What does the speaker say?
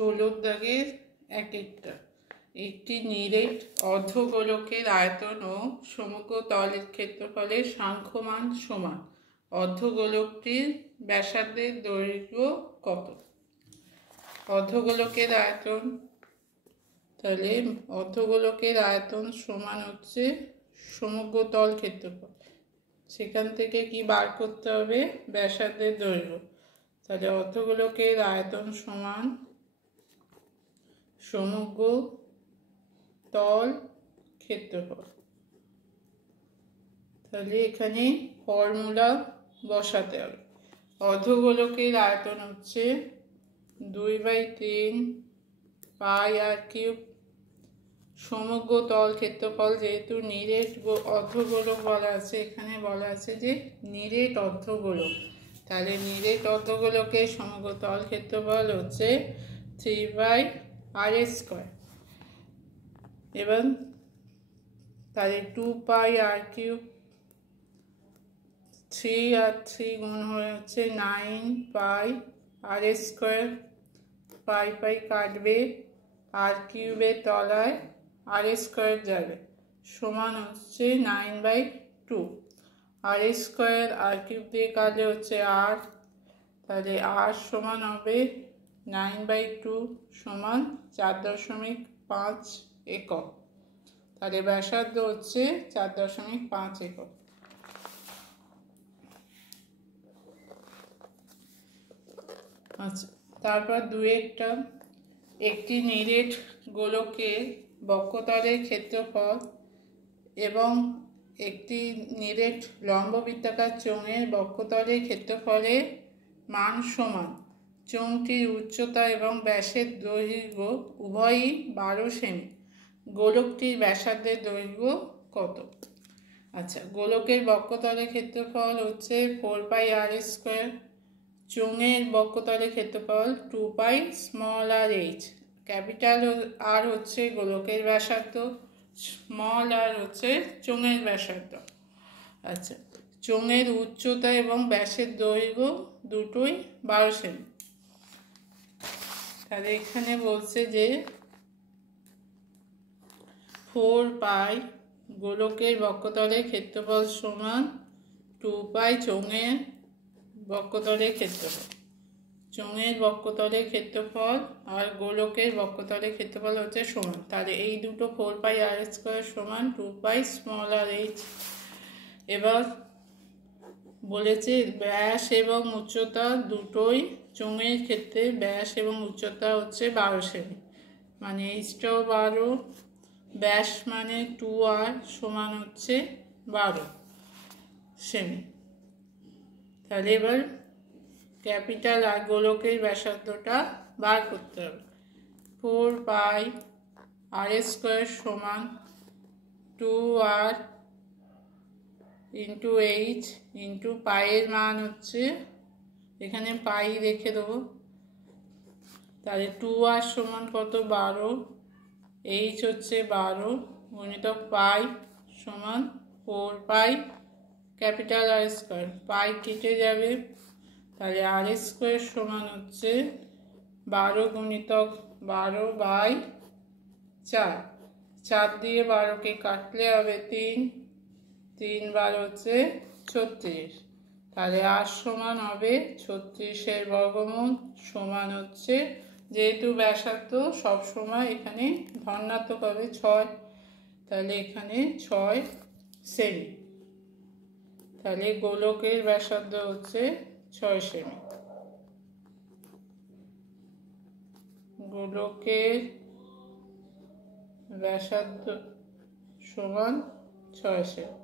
ষোলোর দাগের এক একটা। একটি নিরেট অর্ধগোলকের আয়তন ও সমগ্র তলের ক্ষেত্রফলের সাংখ্যমান সমান। অর্ধগোলকটির ব্যাসার্ধের দৈর্ঘ্য কত? অর্ধগোলকের আয়তন, তাহলে অর্ধগোলকের আয়তন সমান হচ্ছে সমগ্র তল ক্ষেত্রফল। সেখান থেকে কি বার করতে হবে? ব্যাসার্ধের দৈর্ঘ্য। তাহলে অর্ধগোলকের আয়তন সমান সমগ্র তল ক্ষেত্রফল। তাহলে এখানে ফর্মুলা বসাতে হবে। অর্ধগোলকের আয়তন হচ্ছে 2/3 পাই আর কিউব। সমগ্র তল ক্ষেত্রফল, যেহেতু নিরেট অর্ধগোলক বলা আছে, এখানে বলা আছে যে নিরেট অর্ধগোলক, তাহলে নিরেট অর্ধগোলকের সমগ্র তল ক্ষেত্রফল হচ্ছে 3/r²। এবার তাহলে 2 আর কিউব, 3 আর 3 গুণ হয়ে হচ্ছে 9πr²। পাই কাটবে, আর কিউবের তলায় r² যাবে, সমান হচ্ছে 9/2। r² আর কিউব দিয়ে কাটলে হচ্ছে r, তাহলে r সমান হবে 9/2 সমান 4.5 একক। তাহলে ব্যাসার্ধ হচ্ছে 4.5 একক। আচ্ছা, তারপর একটা, একটি নিরেট গোলকের বক্ষতলের ক্ষেত্রফল এবং একটি নিরেট লম্ববৃত্তাকার চোঙের বক্ষতলের ক্ষেত্রফলের মান সমান। চোঙটির উচ্চতা এবং ব্যাসের দৈর্ঘ্য উভয়ই 12 সেমি। গোলকটির ব্যাসার্ধের দৈর্ঘ্য কত? আচ্ছা, গোলকের বক্ষতলের ক্ষেত্রফল হচ্ছে 4πr²। চোঙের বক্ষতলের ক্ষেত্রফল 2πr(h). ক্যাপিটাল আর হচ্ছে গোলকের ব্যাসার্ধ, স্মল আর হচ্ছে চোঙের ব্যাসার্ধ। আচ্ছা, চোঙের উচ্চতা এবং ব্যাসের দৈর্ঘ্য দুটোই 12 সেমি। তাহলে এখানে বলছে যে 4π গোলকের বক্ষতলের ক্ষেত্রফল সমান 2π চোঙের বক্ষতলের ক্ষেত্রফল। চোঙের বক্ষতলের ক্ষেত্রফল আর গোলকের বক্ষতলের ক্ষেত্রফল হচ্ছে সমান। তাহলে এই দুটো 4πr² সমান 2πh। এবার বলেছে ব্যাস এবং উচ্চতা দুটোই, চোঙের ক্ষেত্রে ব্যাস এবং উচ্চতা হচ্ছে 12 সেমি, মানে এইচটাও 12, ব্যাস মানে 2r সমান হচ্ছে 12 সেমি। তাহলে এবার ক্যাপিটাল আর গোলকের ব্যাসার্ধটা বার করতে হবে। 4πr² সমান 2r ইন্টু h ইন্টু পাইয়ের মান হচ্ছে, এখানে পাই রেখে দেবো। তাহলে 2r সমান কত? 12, h হচ্ছে 12 গুণিতক পাই সমান 4π ক্যাপিটাল r²। পাই কেটে যাবে, তাহলে r² সমান হচ্ছে 12 গুণিতক 12/4। 4 দিয়ে 12কে কাটলে হবে 3, 3 বার হচ্ছে 36। তাহলে r সমান হবে 36-এর বর্গমূল, সমান হচ্ছে, যেহেতু ব্যাসার্ধ সবসময় এখানে ধনাত্মক হবে 6, তাহলে এখানে 6 সেমি। তাহলে গোলকের ব্যাসার্ধ হচ্ছে 6 সেমি। গোলকের ব্যাসার্ধ সমান 6 সেমি।